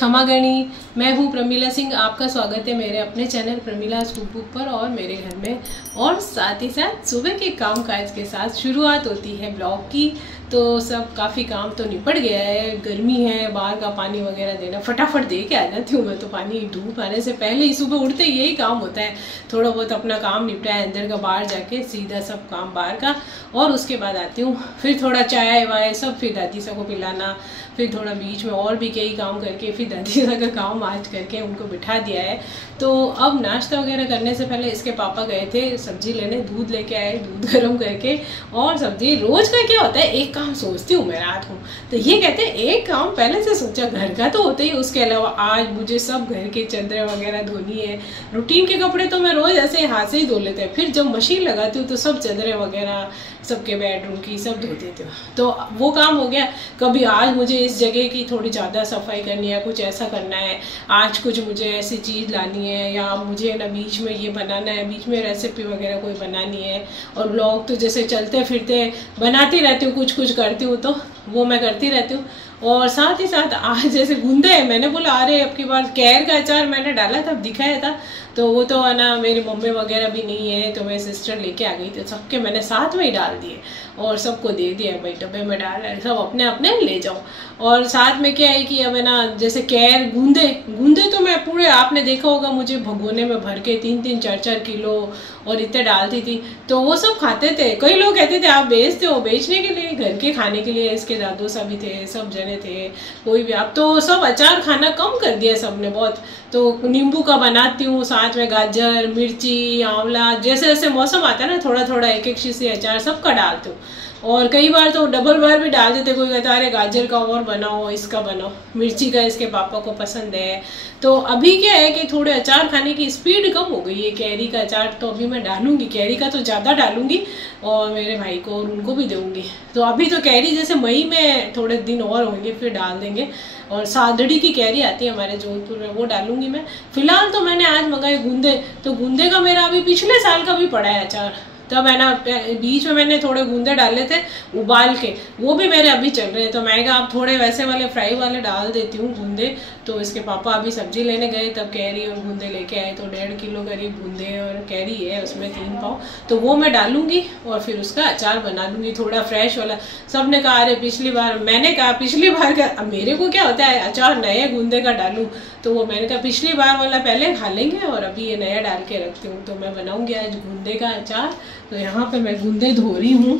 खमा गणी। मैं हूँ प्रमिला सिंह। आपका स्वागत है मेरे अपने चैनल प्रमिलास कुकबुक पर और मेरे घर में। और साथ ही साथ सुबह के काम काज के साथ शुरुआत होती है ब्लॉग की। तो सब काफ़ी काम तो निपट गया है। गर्मी है, बाहर का पानी वगैरह देना फटाफट दे के आ जाती हूँ मैं तो। पानी धूप आने से पहले ही सुबह उठते यही काम होता है। थोड़ा बहुत अपना काम निपटा है अंदर का, बाहर जाके सीधा सब काम बाहर का। और उसके बाद आती हूँ, फिर थोड़ा चाय वाय सब, फिर दादी सा को पिलाना, फिर थोड़ा बीच में और भी कई काम करके फिर दादी सा का काम आज करके उनको बिठा दिया है। तो अब नाश्ता वगैरह करने से पहले इसके पापा गए थे सब्जी लेने, दूध लेके आए, दूध गर्म करके और सब्जी। रोज का क्या होता है, एक काम सोचती हूँ मैं रात को, तो ये कहते हैं एक काम पहले से सोचा, घर का तो होता ही, उसके अलावा आज मुझे सब घर के चदरें वगैरह धोनी है। रूटीन के कपड़े तो मैं रोज ऐसे हाथ से ही धो लेते हैं, फिर जब मशीन लगाती हूँ तो सब चदरें वगैरह सबके बेडरूम की सब धो देती हूँ। तो वो काम हो गया। कभी आज मुझे इस जगह की थोड़ी ज़्यादा सफाई करनी है, कुछ ऐसा करना है, आज कुछ मुझे ऐसी चीज़ लानी है, या मुझे ना बीच में ये बनाना है, बीच में रेसिपी वगैरह कोई बनानी है। और ब्लॉग तो जैसे चलते फिरते बनाती रहती हूँ, कुछ कुछ करती हूँ, तो वो मैं करती रहती हूँ। और साथ ही साथ आज जैसे गूंदे है, मैंने बोला अरे अब की बार कैर का अचार मैंने डाला था, दिखाया था, तो वो तो है ना मेरी मम्मी वगैरह भी नहीं है, तो मेरी सिस्टर लेके आ गई, तो सबके मैंने साथ में ही डाल दिए और सबको दे दिया, भाई डब्बे में डाल रहे सब अपने अपने ले जाओ। और साथ में क्या है कि अब है ना जैसे कैर गूंदे तो मैं पूरे, आपने देखा होगा मुझे भगोने में भर के 3-3, 4-4 किलो और इतने डालती थी, तो वो सब खाते थे। कई लोग कहते थे आप बेचते हो, बेचने के लिए, घर के खाने के लिए। इसके दादू सा भी थे, सब जने थे, कोई भी। अब तो सब अचार खाना कम कर दिया सबने बहुत। तो नींबू का बनाती हूँ, साथ में गाजर, मिर्ची, आंवला, जैसे जैसे मौसम आता है ना थोड़ा थोड़ा एक एक शीशी अचार सबका डालती हूँ। और कई बार तो डबल बार भी डाल देते, कोई कहता है अरे गाजर का और बनाओ, इसका बनाओ, मिर्ची का इसके पापा को पसंद है। तो अभी क्या है कि थोड़े अचार खाने की स्पीड कम हो गई है। कैरी का अचार तो अभी मैं डालूंगी, कैरी का तो ज़्यादा डालूंगी और मेरे भाई को और उनको भी दूंगी। तो अभी तो कैरी जैसे मई में थोड़े दिन और होंगे फिर डाल देंगे। और सादड़ी की कैरी आती है हमारे जोधपुर में, वो डालूंगी मैं। फिलहाल तो मैंने आज मंगाए गूंदे, तो गूंदे का मेरा अभी पिछले साल का भी पड़ा है अचार। तब है ना बीच में मैंने थोड़े गूंदे डाले थे उबाल के, वो भी मेरे अभी चल रहे हैं। तो मैं कहा आप थोड़े वैसे वाले फ्राई वाले डाल देती हूँ गूंदे। तो इसके पापा अभी सब्जी लेने गए, तब कैरी और गूंदे लेके आए, तो 1.5 किलो करीब गूंदे और कैरी है, उसमें 3 पाव, तो वो मैं डालूंगी और फिर उसका अचार बना लूंगी थोड़ा फ्रेश वाला। सब ने कहा अरे पिछली बार, मैंने कहा पिछली बार का, अब मेरे को क्या होता है अचार नए गूंदे का डालूं, तो वो मैंने कहा पिछली बार वाला पहले खा लेंगे और अभी ये नया डाल के रखती हूँ। तो मैं बनाऊंगी आज गूंदे का अचार। तो यहाँ पे मैं गूंदे धो रही हूँ।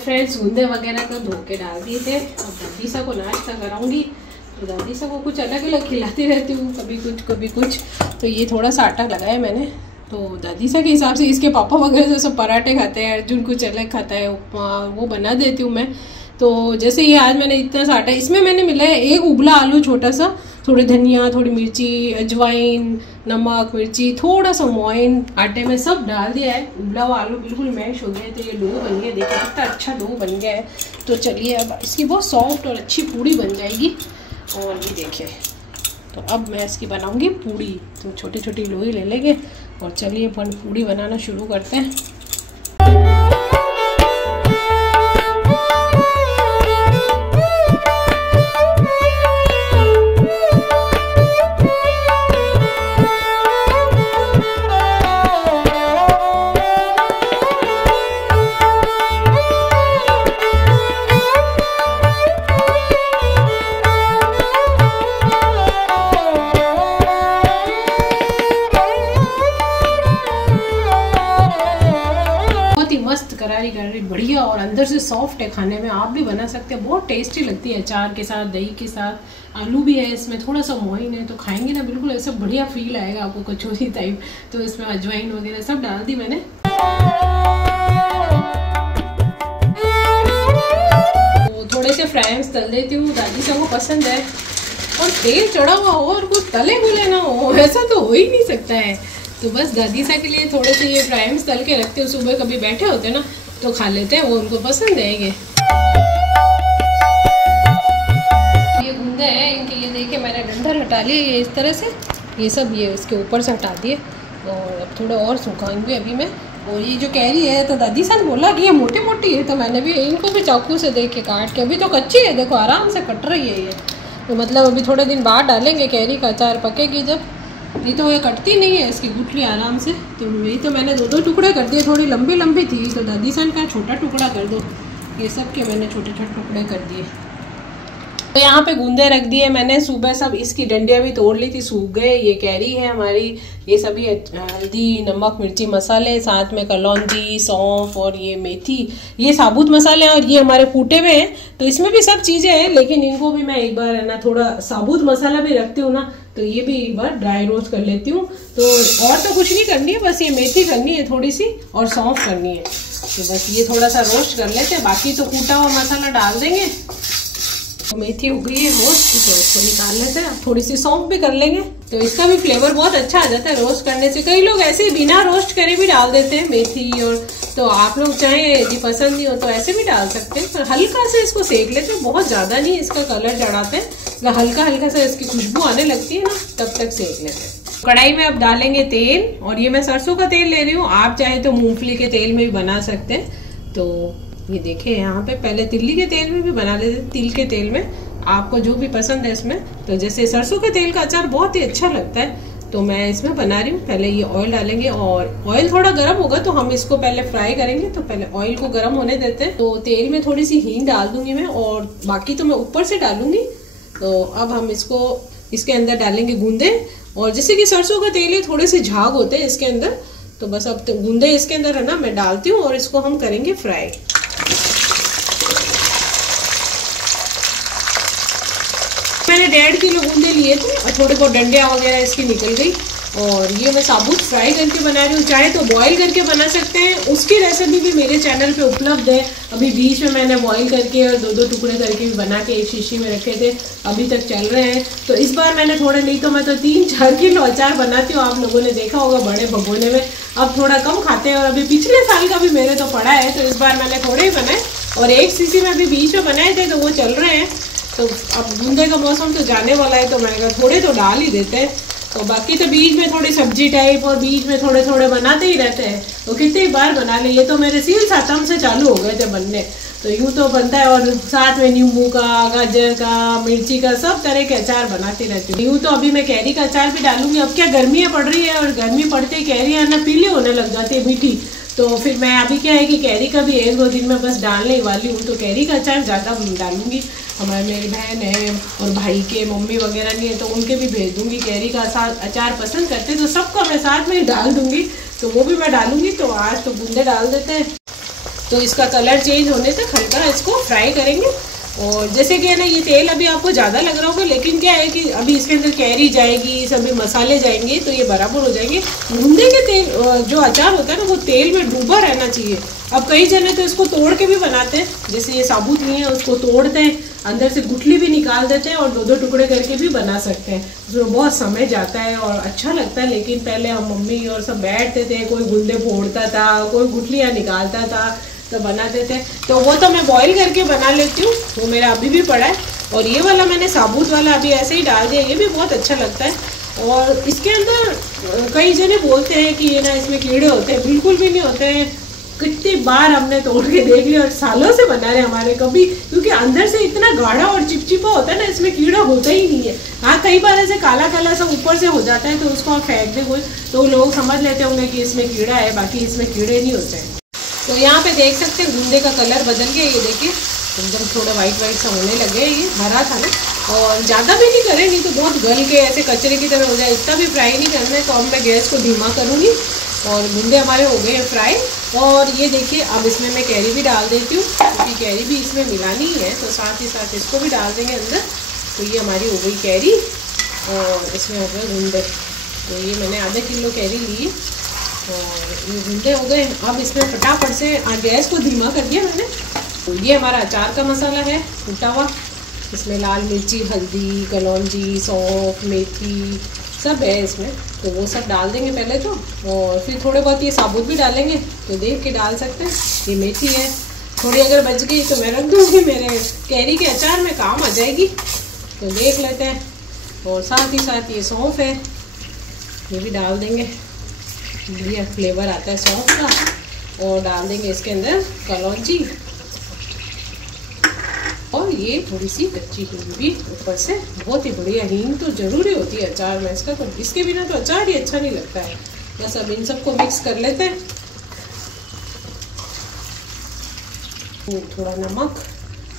फ्रेंड्स गूंदे वगैरह तो धो के डाल दिए थे। अब दादी सा को नाश्ता कराऊंगी, तो दादी सा को कुछ अलग अलग खिलाती रहती हूँ, कभी कुछ कभी कुछ। तो ये थोड़ा सा आटा लगाया मैंने, तो दादी सा के हिसाब से। इसके पापा वगैरह जो सब पराठे खाते हैं, अर्जुन कुछ अलग खाता है, उपमा, वो बना देती हूँ मैं। तो जैसे ये आज मैंने इतना सा आटा, इसमें मैंने मिला है 1 उबला आलू छोटा सा, थोड़ी धनिया, थोड़ी मिर्ची, अजवाइन, नमक, मिर्ची, थोड़ा सा मोइन, आटे में सब डाल दिया है। उबला हुआ आलू बिल्कुल मैश हो गया, तो ये डो बन गया। देखिए कितना अच्छा डो बन गया है। तो चलिए अब इसकी बहुत सॉफ्ट और अच्छी पूड़ी बन जाएगी। और ये देखिए, तो अब मैं इसकी बनाऊंगी पूड़ी। तो छोटी छोटी लोई ले लेंगे और चलिए अपन पूड़ी बनाना शुरू करते हैं। करारी करारी बढ़िया और अंदर से सॉफ्ट है, खाने में आप भी बना सकते हैं, बहुत टेस्टी लगती है अचार के साथ, दही के साथ। आलू भी है इसमें, थोड़ा सा मोइन है, तो खाएंगे ना बिल्कुल ऐसा बढ़िया फील आएगा आपको, कचौरी टाइप। तो इसमें अजवाइन वगैरह सब डाल दी मैंने। तो थोड़े से फ्राइज तल देती हूँ, दादी सब को पसंद है। और तेल चढ़ा हुआ हो और कुछ तले हुए ना हो, ऐसा तो हो ही नहीं सकता है। तो बस दादी सा के लिए थोड़े से ये फ्राइज तल के रखते हो, सुबह कभी बैठे होते हैं ना तो खा लेते हैं, वो उनको पसंद है। ये गूंदे हैं इनके, ये देखिए मैंने डंडर हटा लिए ये इस तरह से, ये सब ये इसके ऊपर से हटा दिए। और अब थोड़ा और सुखाएंगे अभी मैं, और ये जो कैरी है तो दादी सन बोला कि ये मोटी मोटी है, तो मैंने भी इनको भी चाकू से देख के काट के, अभी तो कच्ची है देखो आराम से कट रही है ये, तो मतलब अभी थोड़े दिन बाद डालेंगे कैरी का अचार पकेगी जब। ये तो ये कटती नहीं है इसकी गुठली आराम से, तो यही तो मैंने 2-2 टुकड़े कर दिए, थोड़ी लंबी लंबी थी तो दादी सन का छोटा टुकड़ा कर दो, ये सब के मैंने छोटे छोटे टुकड़े कर दिए। तो यहाँ पे गूंदे रख दिए मैंने, सुबह सब इसकी डंडियाँ भी तोड़ ली थी, सूख गए। ये कैरी है हमारी, ये सभी हल्दी नमक मिर्ची मसाले, साथ में कलौंजी सौंफ और ये मेथी, ये साबुत मसाले और ये हमारे कूटे हुए हैं, तो इसमें भी सब चीजें हैं, लेकिन इनको भी मैं एक बार है ना थोड़ा साबुत मसाला भी रखती हूँ ना, तो ये भी एक बार ड्राई रोस्ट कर लेती हूँ। तो और तो कुछ नहीं करनी है, बस ये मेथी करनी है थोड़ी सी और सौंफ करनी है, तो बस ये थोड़ा सा रोस्ट कर लेते हैं, बाकी तो कूटा हुआ मसाला डाल देंगे। तो मेथी हो गई है रोस्ट, तो इसको निकाल लेते हैं, थोड़ी सी सौंफ भी कर लेंगे, तो इसका भी फ्लेवर बहुत अच्छा आ जाता है रोस्ट करने से। कई लोग ऐसे बिना रोस्ट करे भी डाल देते हैं मेथी, और तो आप लोग चाहे यदि पसंद नहीं हो तो ऐसे भी डाल सकते हैं, पर हल्का से इसको सेक लेते हैं, बहुत ज्यादा नहीं इसका कलर चढ़ाते हैं, हल्का हल्का से इसकी खुशबू आने लगती है ना तब तक सेक लेते हैं। कढ़ाई में अब डालेंगे तेल, और ये मैं सरसों का तेल ले रही हूँ, आप चाहे तो मूंगफली के तेल में भी बना सकते हैं। तो ये देखिए यहाँ पे पहले तिल्ली के तेल में भी बना लेते, तिल के तेल में, आपको जो भी पसंद है इसमें। तो जैसे सरसों के तेल का अचार बहुत ही अच्छा लगता है, तो मैं इसमें बना रही हूँ। पहले ये ऑयल डालेंगे, और ऑयल थोड़ा गर्म होगा तो हम इसको पहले फ्राई करेंगे, तो पहले ऑयल को गर्म होने देते हैं। तो तेल में थोड़ी सी हींग डाल दूंगी मैं, और बाकी तो मैं ऊपर से डालूंगी। तो अब हम इसको इसके अंदर डालेंगे गूंदे, और जैसे कि सरसों का तेल है थोड़े से झाग होते हैं इसके अंदर, तो बस अब तो गूंदे इसके अंदर है ना मैं डालती हूँ, और इसको हम करेंगे फ्राई। मैंने 1.5 किलो गूंदे लिए थे, और थोड़े बहुत डंडियाँ वगैरह इसकी निकल गई, और ये मैं साबुत फ्राई करके बना रही हूँ। चाहे तो बॉईल करके बना सकते हैं, उसकी रेसिपी भी मेरे चैनल पे उपलब्ध है। अभी बीच में मैंने बॉईल करके और 2-2 टुकड़े करके भी बना के एक शीशी में रखे थे, अभी तक चल रहे हैं। तो इस बार मैंने थोड़े, नहीं तो मैं तो 3-4 किलो अचार बनाती हूँ, आप लोगों ने देखा होगा बड़े भगोने में। अब थोड़ा कम खाते हैं, और अभी पिछले साल का भी मेरे तो पड़ा है, तो इस बार मैंने थोड़े ही बनाए, और 1 शीशी में अभी बीच में बनाए थे, तो वो चल रहे हैं। तो अब गूंदे का मौसम तो जाने वाला है, तो मैंने कहा थोड़े तो डाल ही देते हैं। तो बाकी तो बीच में थोड़ी सब्जी टाइप और बीच में थोड़े थोड़े बनाते ही रहते हैं, तो कितनी बार बना ले। ये तो मेरे सील सातम से चालू हो गए थे बनने, तो यूँ तो बनता है, और साथ में नींबू का, गाजर का, मिर्ची का, सब तरह के अचार बनाती रहती हूँ। यूँ तो अभी मैं कैरी का अचार भी डालूंगी। अब क्या गर्मियाँ पड़ रही है, और गर्मी पड़ते ही कैरी है ना पीली होने लग जाती है, मीठी, तो फिर मैं अभी क्या है कि कैरी का भी 1-2 दिन में बस डालने वाली हूँ, तो कैरी का अचार ज़्यादा डालूंगी। हमारे मेरी बहन है और भाई के मम्मी वगैरह नहीं है, तो उनके भी भेज दूंगी। कैरी का अचार पसंद करते हैं, तो सबको मैं साथ में ही डाल दूंगी, तो वो भी मैं डालूंगी। तो आज तो बूंदे डाल देते हैं, तो इसका कलर चेंज होने तक हल्का इसको फ्राई करेंगे। और जैसे कि है ना, ये तेल अभी आपको ज़्यादा लग रहा होगा, लेकिन क्या है कि अभी इसके अंदर कैरी जाएगी, सभी मसाले जाएंगे, तो ये बराबर हो जाएंगे। गूंदे के तेल जो अचार होता है ना, वो तेल में डूबा रहना चाहिए। अब कई जने तो इसको तोड़ के भी बनाते हैं, जैसे ये साबुत नहीं है उसको तोड़ते हैं, अंदर से गुठली भी निकाल देते हैं, और 2-2 टुकड़े करके भी बना सकते हैं। तो बहुत समय जाता है और अच्छा लगता है, लेकिन पहले हम मम्मी और सब बैठते थे, कोई गूंदे फोड़ता था, कोई गुठलियाँ निकालता था, तो बनाते थे। तो वो तो मैं बॉईल करके बना लेती हूँ, वो मेरा अभी भी पड़ा है। और ये वाला मैंने साबुत वाला अभी ऐसे ही डाल दिया, ये भी बहुत अच्छा लगता है। और इसके अंदर कई जने बोलते हैं कि ये ना इसमें कीड़े होते हैं, बिल्कुल भी नहीं होते हैं। कितनी बार हमने तोड़ के देख लिया, और सालों से बना रहे हमारे कभी, क्योंकि अंदर से इतना गाढ़ा और चिपचिपा होता है ना, इसमें कीड़ा होता ही नहीं है। हाँ, कई बार ऐसे काला काला सा ऊपर से हो जाता है, तो उसको आप फेंक दे कोई, तो लोग समझ लेते होंगे कि इसमें कीड़ा है, बाकी इसमें कीड़े नहीं होते हैं। तो यहाँ पे देख सकते हैं गूंदे का कलर बदल गया, ये देखिए एकदम थोड़ा वाइट वाइट सा होने लगे। ये हरा था ना, और ज़्यादा भी नहीं करें, नहीं तो बहुत गल के ऐसे कचरे की तरह हो जाए, इतना भी फ्राई नहीं करना है। तो अब मैं गैस को धीमा करूँगी, और गूंदे हमारे हो गए हैं फ्राई। और ये देखिए अब इसमें मैं कैरी भी डाल देती हूँ, क्योंकि कैरी भी इसमें मिलानी है, तो साथ ही साथ इसको भी डाल देंगे अंदर। तो ये हमारी हो गई कैरी, और इसमें हो गए गूंदे। तो ये मैंने आधा किलो कैरी ली, और ये गूंदे हो गए। अब इसमें फटाफट से गैस को धीमा कर दिया मैंने। तो ये हमारा अचार का मसाला है कूटा हुआ, इसमें लाल मिर्ची, हल्दी, कलौंजी, सौंफ, मेथी सब है इसमें, तो वो सब डाल देंगे पहले तो, और फिर थोड़े बहुत ये साबुत भी डालेंगे, तो देख के डाल सकते हैं। ये मेथी है, थोड़ी अगर बच गई तो मैं रख दूँगी, मेरे कैरी के अचार में काम आ जाएगी, तो देख लेते हैं। और साथ ही साथ ये सौंफ है, ये भी डाल देंगे। बढ़िया फ्लेवर आता है सौंफ का। और डाल देंगे इसके अंदर कलौंजी और ये थोड़ी सी कच्ची हींग भी ऊपर से। बहुत ही बढ़िया, हींग तो जरूरी होती है अचार में, इसका तो इसके बिना तो अचार ही अच्छा नहीं लगता है। बस अब इन सबको मिक्स कर लेते हैं। थोड़ा नमक,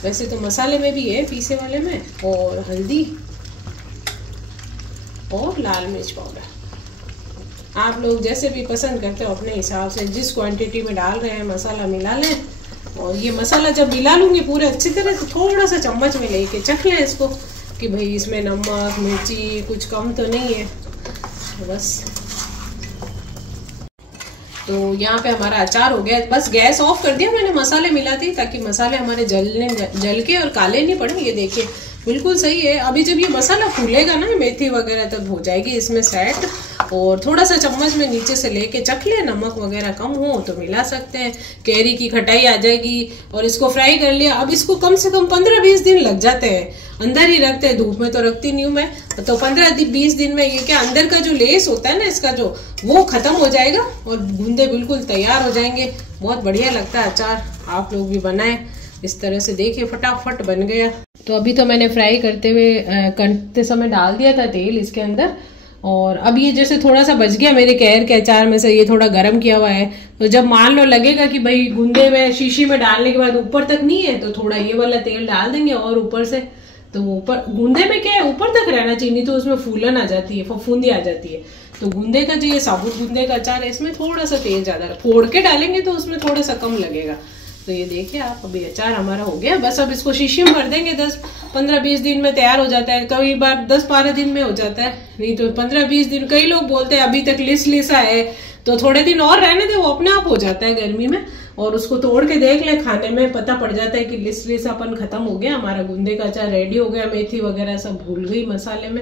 वैसे तो मसाले में भी है पीसे वाले में, और हल्दी और लाल मिर्च पाउडर। आप लोग जैसे भी पसंद करते हो अपने हिसाब से, जिस क्वांटिटी में डाल रहे हैं मसाला मिला लें। और ये मसाला जब मिला लूँगी पूरे अच्छी तरह, तो थोड़ा सा चम्मच में लेके चख लें इसको कि भाई इसमें नमक मिर्ची कुछ कम तो नहीं है। तो बस, तो यहाँ पे हमारा अचार हो गया। बस गैस ऑफ कर दिया मैंने मसाले मिला दी, ताकि मसाले हमारे जल के और काले नहीं पड़े। ये देखिए बिल्कुल सही है। अभी जब ये मसाला फूलेगा ना, मेथी वगैरह तब हो जाएगी इसमें सेट। और थोड़ा सा चम्मच में नीचे से लेके चख ले, नमक वगैरह कम हो तो मिला सकते हैं। कैरी की खटाई आ जाएगी। और इसको फ्राई कर लिया। अब इसको कम से कम 15-20 दिन लग जाते हैं, अंदर ही रखते हैं, धूप में तो रखती नहीं हूँ मैं। तो 15-20 दिन में ये क्या अंदर का जो लेस होता है ना इसका, जो वो खत्म हो जाएगा और गूंदे बिल्कुल तैयार हो जाएंगे। बहुत बढ़िया लगता है अचार, आप लोग भी बनाएं इस तरह से। देखिए फटाफट बन गया। तो अभी तो मैंने फ्राई करते समय डाल दिया था तेल इसके अंदर। और अब ये जैसे थोड़ा सा बच गया मेरे कैर के अचार में से, ये थोड़ा गर्म किया हुआ है। तो जब मान लो लगेगा कि भाई गूंदे में शीशी में डालने के बाद ऊपर तक नहीं है, तो थोड़ा ये वाला तेल डाल देंगे और ऊपर से। तो ऊपर गूंदे में क्या है, ऊपर तक रहना चाहिए, नहीं तो उसमें फूलन आ जाती है, फफूंदी आ जाती है। तो गूंदे का जो ये साबुत गूंदे का अचार है, इसमें थोड़ा सा तेल ज्यादा फोड़ के डालेंगे तो उसमें थोड़ा सा कम लगेगा। तो ये देखिए आप, अभी अचार हमारा हो गया। बस अब इसको शीशी में भर देंगे। 10-15-20 दिन में तैयार हो जाता है। कई बार 10-12 दिन में हो जाता है, नहीं तो 15-20 दिन। कई लोग बोलते हैं अभी तक लिसा है, तो थोड़े दिन और रहने दे, वो अपने आप हो जाता है गर्मी में। और उसको तोड़ के देख ले, खाने में पता पड़ जाता है कि लिसापन खत्म हो गया। हमारा गूंदे का अचार रेडी हो गया। मेथी वगैरह सब भूल गई मसाले में।